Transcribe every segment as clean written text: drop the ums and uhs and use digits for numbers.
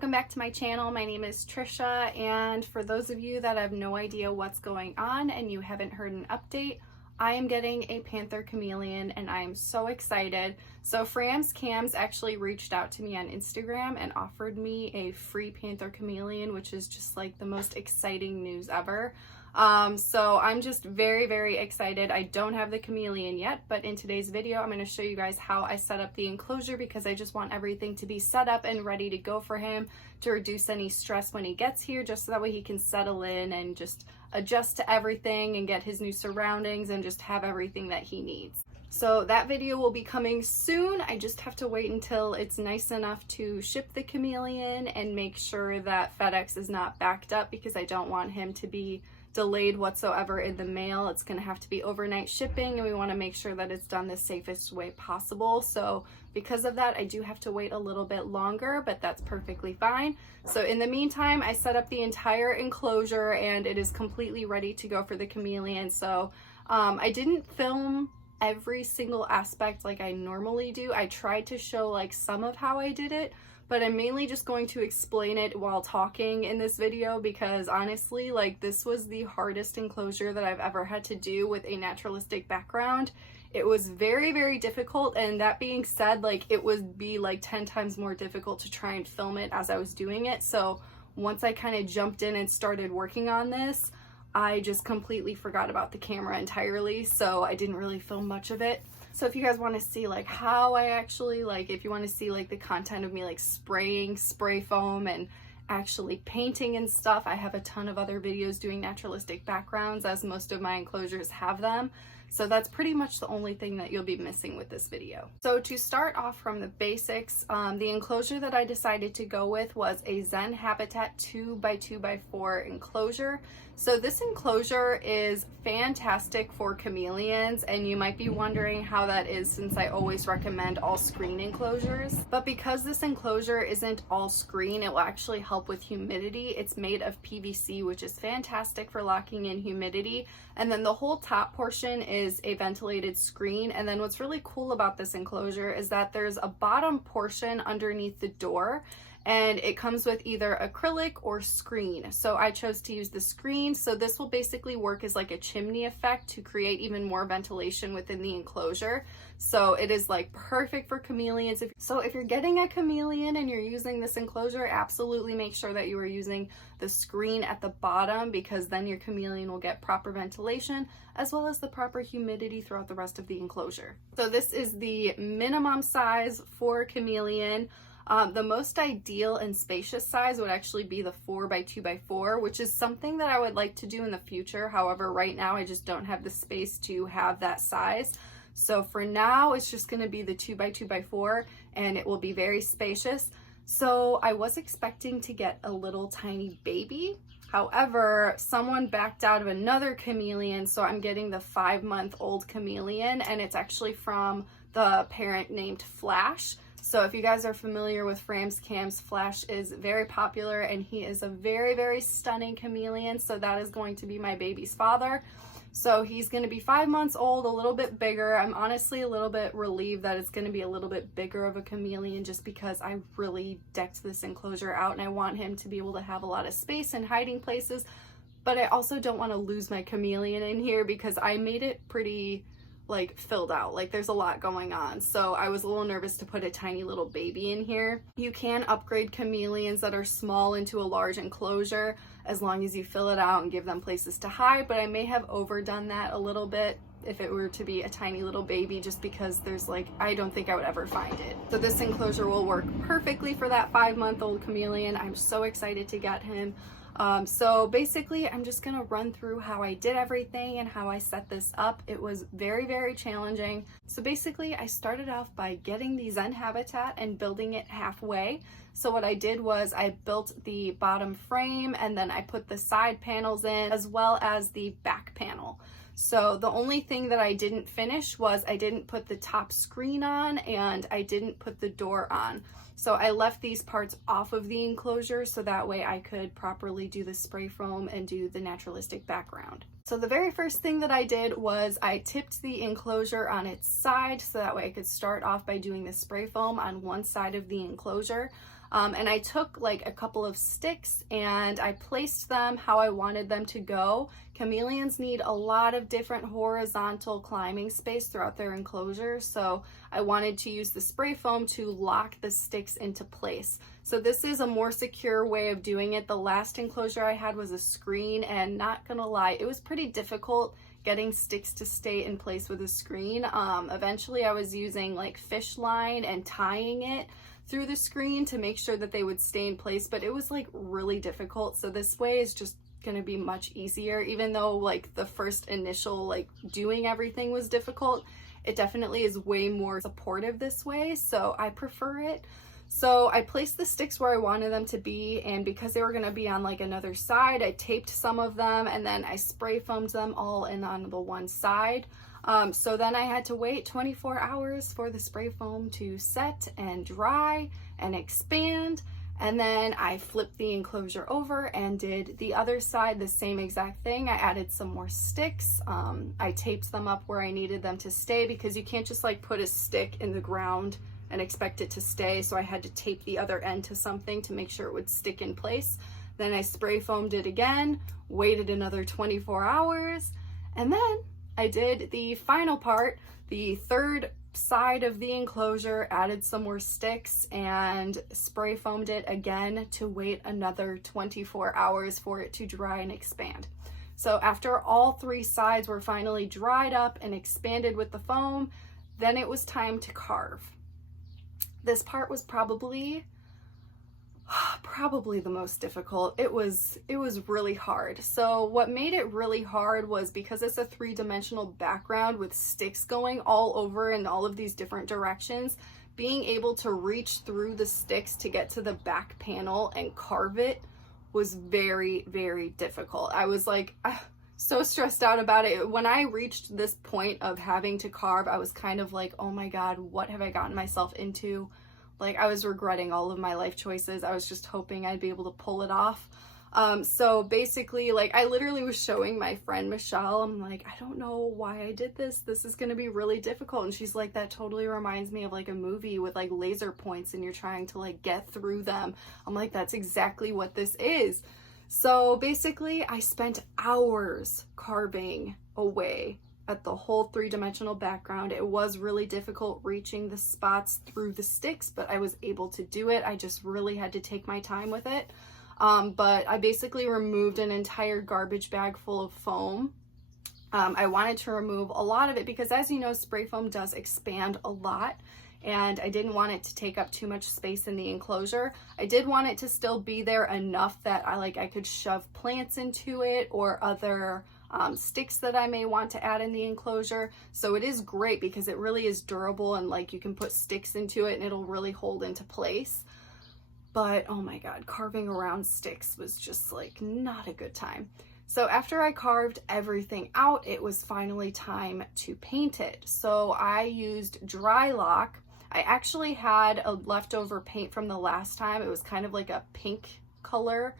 welcome back to my channel. My name is Trisha, and for those of you that have no idea what's going on and you haven't heard an update, I am getting a Panther Chameleon and I am so excited. So Frams Cams actually reached out to me on Instagram and offered me a free Panther Chameleon, which is just like the most exciting news ever. So I'm just very excited. I don't have the chameleon yet, but in today's video I'm going to show you guys how I set up the enclosure, because I just want everything to be set up and ready to go for him to reduce any stress when he gets here, just so that way he can settle in and just adjust to everything and get his new surroundings and just have everything that he needs. So that video will be coming soon. I just have to wait until it's nice enough to ship the chameleon and make sure that FedEx is not backed up, because I don't want him to be delayed whatsoever in the mail. It's going to have to be overnight shipping, and we want to make sure that it's done the safest way possible. So because of that, I do have to wait a little bit longer, but that's perfectly fine. So in the meantime, I set up the entire enclosure and it is completely ready to go for the chameleon. So I didn't film every single aspect like I normally do. I tried to show like some of how I did it, but I'm mainly just going to explain it while talking in this video, because honestly, like, this was the hardest enclosure that I've ever had to do with a naturalistic background. It was very difficult, and that being said, like, it would be like 10 times more difficult to try and film it as I was doing it. So once I kind of jumped in and started working on this, I just completely forgot about the camera entirely, so I didn't really film much of it. So if you guys want to see like how I actually, like, if you want to see like the content of me like spraying spray foam and actually painting and stuff, I have a ton of other videos doing naturalistic backgrounds, as most of my enclosures have them. So that's pretty much the only thing that you'll be missing with this video. So to start off from the basics, the enclosure that I decided to go with was a Zen Habitat 2x2x4 enclosure. So this enclosure is fantastic for chameleons, and you might be wondering how that is, since I always recommend all screen enclosures. But because this enclosure isn't all screen, it will actually help with humidity. It's made of PVC, which is fantastic for locking in humidity. And then the whole top portion is a ventilated screen. And then what's really cool about this enclosure is that there's a bottom portion underneath the door, and it comes with either acrylic or screen. So I chose to use the screen. So this will basically work as like a chimney effect to create even more ventilation within the enclosure. So it is like perfect for chameleons. So if you're getting a chameleon and you're using this enclosure, absolutely make sure that you are using the screen at the bottom, because then your chameleon will get proper ventilation as well as the proper humidity throughout the rest of the enclosure. So this is the minimum size for chameleon. The most ideal and spacious size would actually be the 4x2x4, which is something that I would like to do in the future. However, right now I just don't have the space to have that size. So for now, it's just going to be the 2x2x4, and it will be very spacious. So I was expecting to get a little tiny baby. However, someone backed out of another chameleon, so I'm getting the 5-month-old chameleon, and it's actually from the parent named Flash. So if you guys are familiar with Frams Cams, Flash is very popular, and he is a very stunning chameleon. So that is going to be my baby's father. So he's going to be 5 months old, a little bit bigger. I'm honestly a little bit relieved that it's going to be a little bit bigger of a chameleon, just because I really decked this enclosure out and I want him to be able to have a lot of space and hiding places. But I also don't want to lose my chameleon in here, because I made it pretty like filled out, like there's a lot going on. So I was a little nervous to put a tiny little baby in here. You can upgrade chameleons that are small into a large enclosure as long as you fill it out and give them places to hide, but I may have overdone that a little bit if it were to be a tiny little baby, just because there's like, I don't think I would ever find it. So this enclosure will work perfectly for that 5-month-old chameleon. I'm so excited to get him. So basically I'm just gonna run through how I did everything and how I set this up. It was very challenging. So basically I started off by getting the Zen Habitat and building it halfway. So what I did was I built the bottom frame, and then I put the side panels in as well as the back panel. So the only thing that I didn't finish was I didn't put the top screen on, and I didn't put the door on. So I left these parts off of the enclosure so that way I could properly do the spray foam and do the naturalistic background. So the very first thing that I did was I tipped the enclosure on its side so that way I could start off by doing the spray foam on one side of the enclosure. And I took like a couple of sticks and I placed them how I wanted them to go. Chameleons need a lot of different horizontal climbing space throughout their enclosure, so I wanted to use the spray foam to lock the sticks into place. So this is a more secure way of doing it. The last enclosure I had was a screen, and not gonna lie, it was pretty difficult getting sticks to stay in place with a screen. Eventually I was using like fish line and tying it through the screen to make sure that they would stay in place, but it was like really difficult. So this way is just gonna be much easier. Even though like the first initial like doing everything was difficult, it definitely is way more supportive this way, so I prefer it. So I placed the sticks where I wanted them to be, and because they were gonna be on like another side, I taped some of them and then I spray foamed them all in on the one side. So then I had to wait 24 hours for the spray foam to set and dry and expand. And then I flipped the enclosure over and did the other side the same exact thing. I added some more sticks. I taped them up where I needed them to stay, because you can't just like put a stick in the ground and expect it to stay. So I had to tape the other end to something to make sure it would stick in place. Then I spray foamed it again, waited another 24 hours, and then I did the final part, the third side of the enclosure, added some more sticks and spray foamed it again to wait another 24 hours for it to dry and expand. So after all three sides were finally dried up and expanded with the foam, then it was time to carve. This part was probably the most difficult. It was really hard. So what made it really hard was because it's a three-dimensional background with sticks going all over in all of these different directions, being able to reach through the sticks to get to the back panel and carve it was very, very difficult. I was like so stressed out about it. When I reached this point of having to carve, I was kind of like, oh my God, what have I gotten myself into? Like, I was regretting all of my life choices. I was just hoping I'd be able to pull it off. So basically, like, I literally was showing my friend Michelle, I'm like, I don't know why I did this. This is gonna be really difficult. And she's like, that totally reminds me of like a movie with like laser points and you're trying to like get through them. I'm like, that's exactly what this is. So basically, I spent hours carving away at the whole three-dimensional background. It was really difficult reaching the spots through the sticks, but I was able to do it. I just really had to take my time with it. But I basically removed an entire garbage bag full of foam. I wanted to remove a lot of it because, as you know, spray foam does expand a lot, and I didn't want it to take up too much space in the enclosure. I did want it to still be there enough that I could shove plants into it or other sticks that I may want to add in the enclosure. So it is great because it really is durable, and like you can put sticks into it and it'll really hold into place. But oh my God, carving around sticks was just like not a good time. So after I carved everything out, it was finally time to paint it. So I used dry lock. I actually had a leftover paint from the last time. It was kind of like a pink color.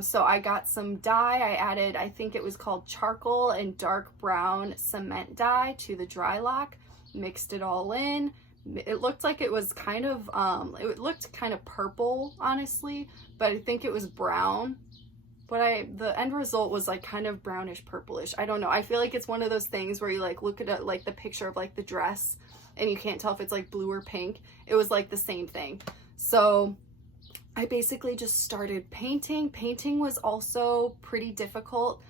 So I got some dye. I added, I think it was called charcoal and dark brown cement dye to the dry lock, mixed it all in. It looked like it was kind of, it looked kind of purple, honestly, but I think it was brown. But the end result was like kind of brownish purplish. I don't know. I feel like it's one of those things where you like look at it, like the picture of like the dress and you can't tell if it's like blue or pink. It was like the same thing. So I basically just started painting. Painting was also pretty difficult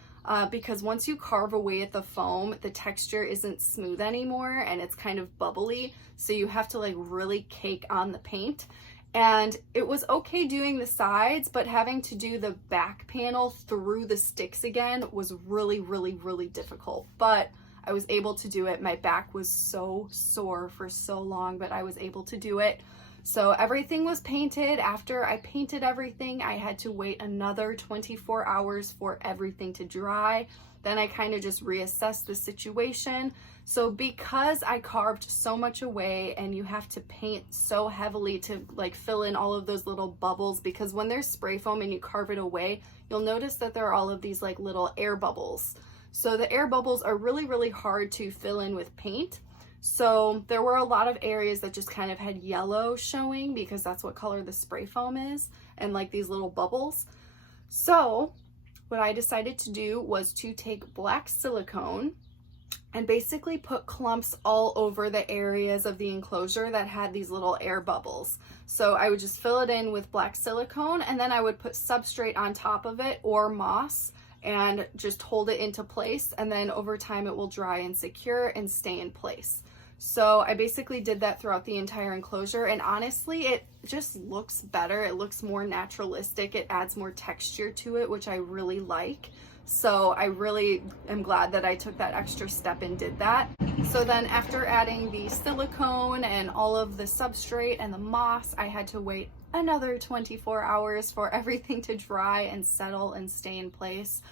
because once you carve away at the foam, the texture isn't smooth anymore and it's kind of bubbly. So you have to like really cake on the paint. And it was okay doing the sides, but having to do the back panel through the sticks again was really, really, really difficult. But I was able to do it. My back was so sore for so long, but I was able to do it. So everything was painted. After I painted everything, I had to wait another 24 hours for everything to dry. Then I kind of just reassessed the situation. So because I carved so much away, and you have to paint so heavily to like fill in all of those little bubbles, because when there's spray foam and you carve it away, you'll notice that there are all of these like little air bubbles. So the air bubbles are really, really hard to fill in with paint. So there were a lot of areas that just kind of had yellow showing because that's what color the spray foam is, and like these little bubbles. So what I decided to do was to take black silicone and basically put clumps all over the areas of the enclosure that had these little air bubbles. So I would just fill it in with black silicone, and then I would put substrate on top of it or moss and just hold it into place, and then over time it will dry and secure and stay in place. So I basically did that throughout the entire enclosure, and honestly it just looks better. It looks more naturalistic. It adds more texture to it, which I really like. So I really am glad that I took that extra step and did that. So then after adding the silicone and all of the substrate and the moss, I had to wait another 24 hours for everything to dry and settle and stay in place.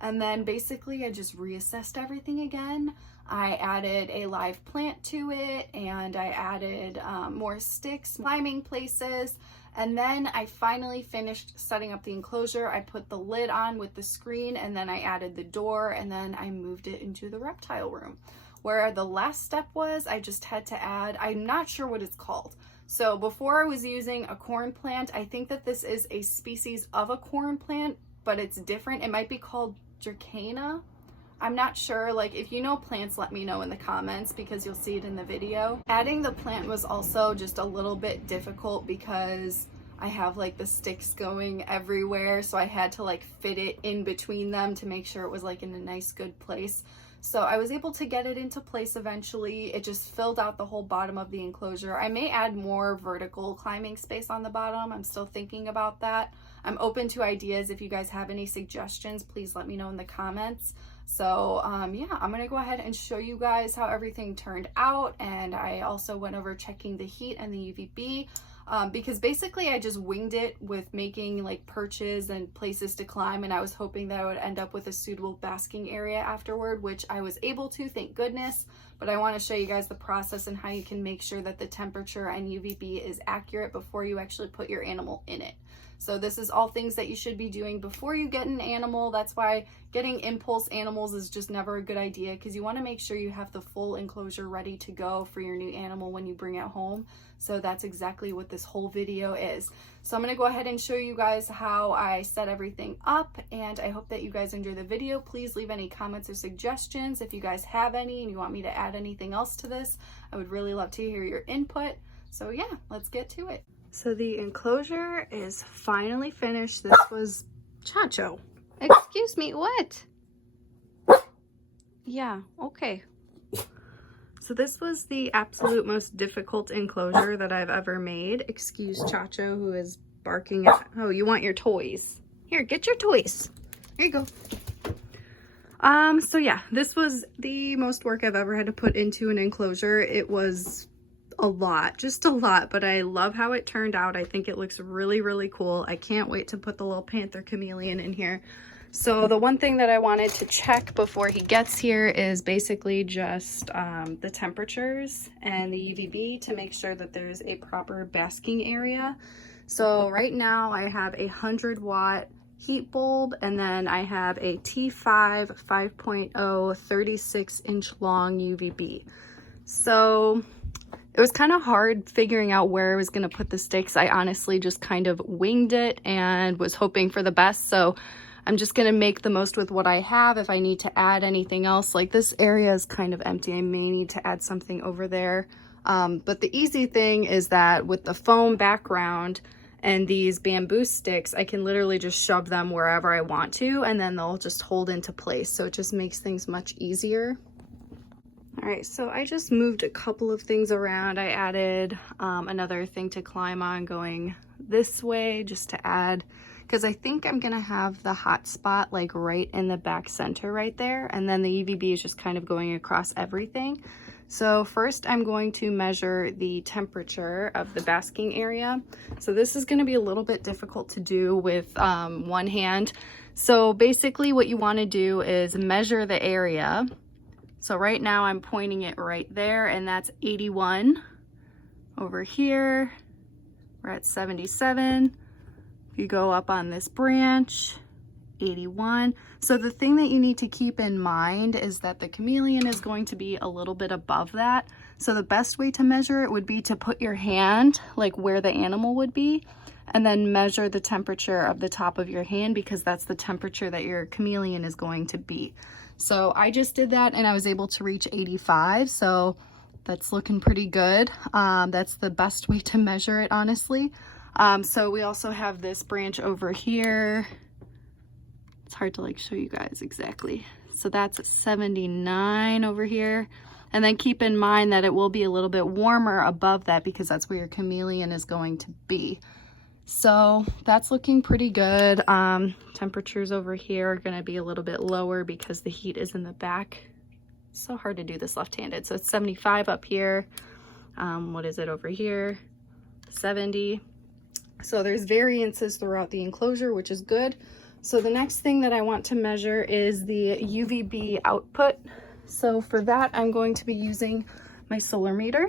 And then basically I just reassessed everything again. I added a live plant to it, and I added more sticks, climbing places. And then I finally finished setting up the enclosure. I put the lid on with the screen, and then I added the door, and then I moved it into the reptile room. Where the last step was, I just had to add, I'm not sure what it's called. So before I was using a corn plant. I think that this is a species of a corn plant, but it's different. It might be called Dracana. I'm not sure. Like, if you know plants, let me know in the comments because you'll see it in the video. Adding the plant was also just a little bit difficult because I have like the sticks going everywhere, so I had to like fit it in between them to make sure it was like in a nice good place. So I was able to get it into place eventually. It just filled out the whole bottom of the enclosure. I may add more vertical climbing space on the bottom. I'm still thinking about that. I'm open to ideas. If you guys have any suggestions, please let me know in the comments. So yeah, I'm gonna go ahead and show you guys how everything turned out. And I also went over checking the heat and the UVB. Because basically I just winged it with making like perches and places to climb, and I was hoping that I would end up with a suitable basking area afterward, which I was able to, thank goodness. But I want to show you guys the process and how you can make sure that the temperature and UVB is accurate before you actually put your animal in it. So this is all things that you should be doing before you get an animal. That's why getting impulse animals is just never a good idea, because you want to make sure you have the full enclosure ready to go for your new animal when you bring it home. So that's exactly what this whole video is. So I'm going to go ahead and show you guys how I set everything up, and I hope that you guys enjoy the video. Please leave any comments or suggestions if you guys have any and you want me to add anything else to this. I would really love to hear your input. So yeah, let's get to it. So the enclosure is finally finished. This was Chacho. Excuse me, what? Yeah, okay. So this was the absolute most difficult enclosure that I've ever made. Excuse Chacho, who is barking at, oh, you want your toys. Here, get your toys. Here you go. So yeah, this was the most work I've ever had to put into an enclosure. It was a lot, just a lot, but I love how it turned out. I think it looks really, really cool. I can't wait to put the little Panther Chameleon in here. So the one thing that I wanted to check before he gets here is basically just the temperatures and the UVB to make sure that there's a proper basking area. So right now I have a 100-watt heat bulb, and then I have a T5 5.0 36-inch long UVB. So it was kind of hard figuring out where I was going to put the sticks. I honestly just kind of winged it and was hoping for the best. So I'm just going to make the most with what I have. If I need to add anything else, like this area is kind of empty, I may need to add something over there. But the easy thing is that with the foam background and these bamboo sticks, I can literally just shove them wherever I want to, and then they'll just hold into place. So it just makes things much easier. All right, so I just moved a couple of things around. I added another thing to climb on going this way just to add, because I think I'm gonna have the hot spot like right in the back center right there, and then the UVB is just kind of going across everything. So first I'm going to measure the temperature of the basking area. So this is gonna be a little bit difficult to do with one hand. So basically what you wanna do is measure the area. So right now I'm pointing it right there, and that's 81. Over here, we're at 77. If you go up on this branch, 81. So the thing that you need to keep in mind is that the chameleon is going to be a little bit above that. So the best way to measure it would be to put your hand like where the animal would be, and then measure the temperature of the top of your hand, because that's the temperature that your chameleon is going to be. So I just did that and I was able to reach 85. So that's looking pretty good. That's the best way to measure it, honestly. So we also have this branch over here. It's hard to like show you guys exactly. So that's at 79 over here. And then keep in mind that it will be a little bit warmer above that, because that's where your chameleon is going to be. So that's looking pretty good. Temperatures over here are going to be a little bit lower because the heat is in the back. So hard to do this left-handed. So it's 75 up here. What is it over here? 70. So there's variances throughout the enclosure, which is good. So the next thing that I want to measure is the UVB output. So for that, I'm going to be using my solar meter.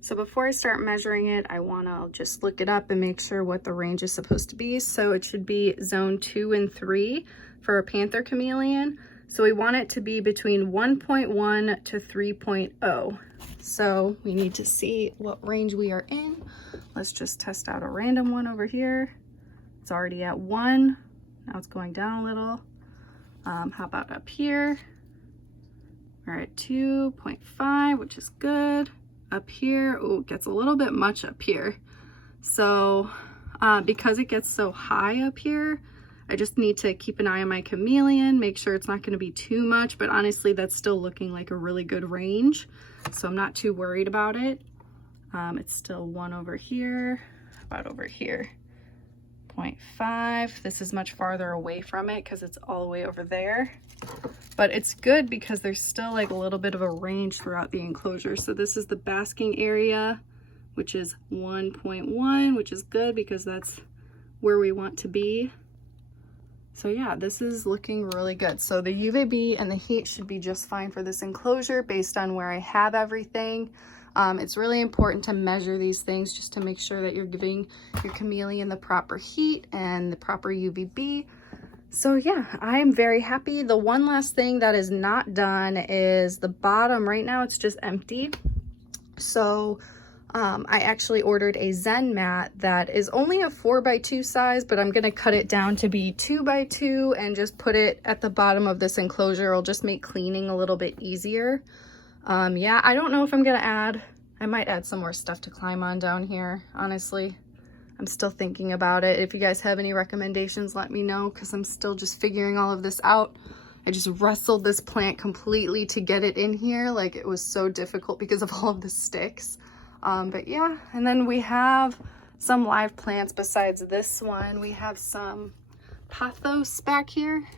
So before I start measuring it, I want to just look it up and make sure what the range is supposed to be. So it should be zone 2 and 3 for a Panther Chameleon. So we want it to be between 1.1 to 3.0. So we need to see what range we are in. Let's just test out a random one over here. It's already at 1. Now it's going down a little. How about up here? We're at 2.5, which is good. Up here, oh, it gets a little bit much up here. So because it gets so high up here, I just need to keep an eye on my chameleon, make sure it's not going to be too much, but honestly, that's still looking like a really good range. So I'm not too worried about it. It's still 1 over here, about over here, 0.5. This is much farther away from it because it's all the way over there. But it's good because there's still like a little bit of a range throughout the enclosure. So this is the basking area, which is 1.1, which is good because that's where we want to be. So yeah, this is looking really good. So the UVB and the heat should be just fine for this enclosure based on where I have everything. It's really important to measure these things just to make sure that you're giving your chameleon the proper heat and the proper UVB. So yeah, I am very happy. The one last thing that is not done is the bottom. Right now it's just empty. So I actually ordered a Zen mat that is only a 4x2 size, but I'm gonna cut it down to be 2x2 and just put it at the bottom of this enclosure. It'll just make cleaning a little bit easier. Yeah, I don't know if I'm gonna I might add some more stuff to climb on down here, honestly. I'm still thinking about it. If you guys have any recommendations, let me know, because I'm still just figuring all of this out. I just wrestled this plant completely to get it in here. Like, it was so difficult because of all of the sticks. But yeah, and then we have some live plants besides this one. We have some pothos back here,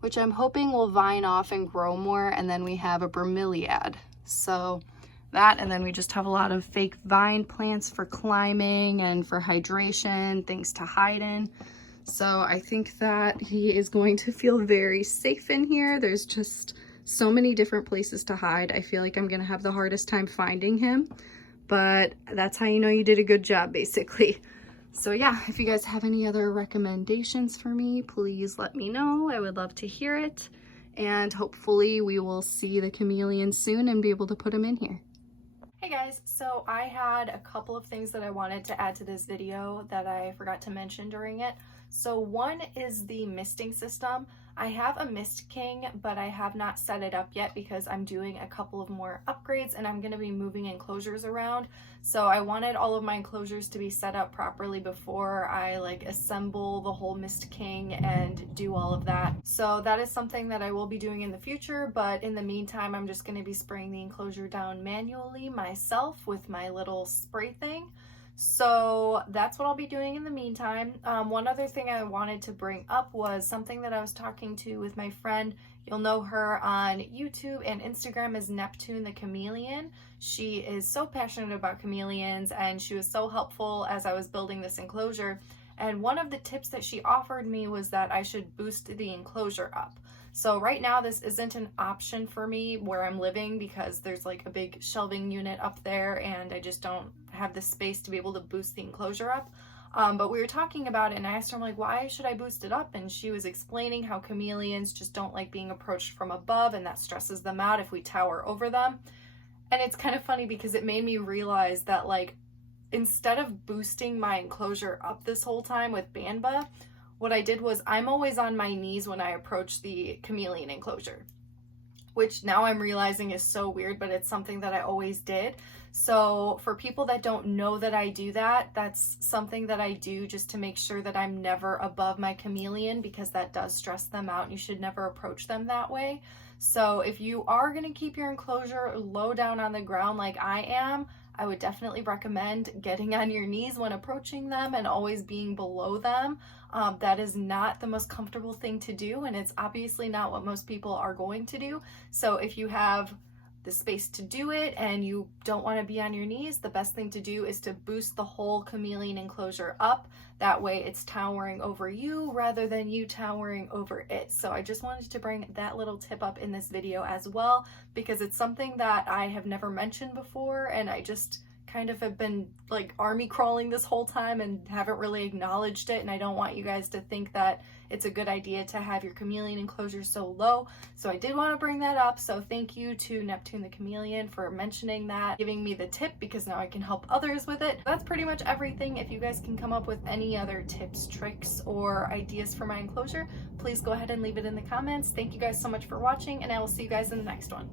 which I'm hoping will vine off and grow more. And then we have a bromeliad. So that, and then we just have a lot of fake vine plants for climbing and for hydration, things to hide in. So I think that he is going to feel very safe in here. There's just so many different places to hide. I feel like I'm gonna have the hardest time finding him, but that's how you know you did a good job, basically. So yeah, if you guys have any other recommendations for me, please let me know. I would love to hear it. And hopefully we will see the chameleon soon and be able to put him in here. Hey guys, so I had a couple of things that I wanted to add to this video that I forgot to mention during it. So one is the misting system. I have a Mist King, but I have not set it up yet because I'm doing a couple of more upgrades and I'm going to be moving enclosures around. So I wanted all of my enclosures to be set up properly before I like assemble the whole Mist King and do all of that. So that is something that I will be doing in the future, but in the meantime, I'm just going to be spraying the enclosure down manually myself with my little spray thing. So that's what I'll be doing in the meantime. One other thing I wanted to bring up was something that I was talking to with my friend. You'll know her on YouTube and Instagram as Neptune the Chameleon. She is so passionate about chameleons and she was so helpful as I was building this enclosure. And one of the tips that she offered me was that I should boost the enclosure up. So right now this isn't an option for me where I'm living because there's like a big shelving unit up there and I just don't have the space to be able to boost the enclosure up. But we were talking about it and I asked her, I'm like, why should I boost it up? And she was explaining how chameleons just don't like being approached from above and that stresses them out if we tower over them. And it's kind of funny because it made me realize that, like, instead of boosting my enclosure up this whole time with Banba, what I did was I'm always on my knees when I approach the chameleon enclosure, which now I'm realizing is so weird, but it's something that I always did. So for people that don't know that I do that, that's something that I do just to make sure that I'm never above my chameleon, because that does stress them out and you should never approach them that way. So if you are going to keep your enclosure low down on the ground like I am, I would definitely recommend getting on your knees when approaching them and always being below them. That is not the most comfortable thing to do, and it's obviously not what most people are going to do. So if you have the space to do it and you don't want to be on your knees, the best thing to do is to boost the whole chameleon enclosure up. That way it's towering over you rather than you towering over it. So I just wanted to bring that little tip up in this video as well, because it's something that I have never mentioned before, and I just kind of have been like army crawling this whole time and haven't really acknowledged it, and I don't want you guys to think that it's a good idea to have your chameleon enclosure so low. So I did want to bring that up. So thank you to Neptune the Chameleon for mentioning that, giving me the tip, because now I can help others with it. That's pretty much everything. If you guys can come up with any other tips, tricks, or ideas for my enclosure, please go ahead and leave it in the comments. Thank you guys so much for watching, and I will see you guys in the next one.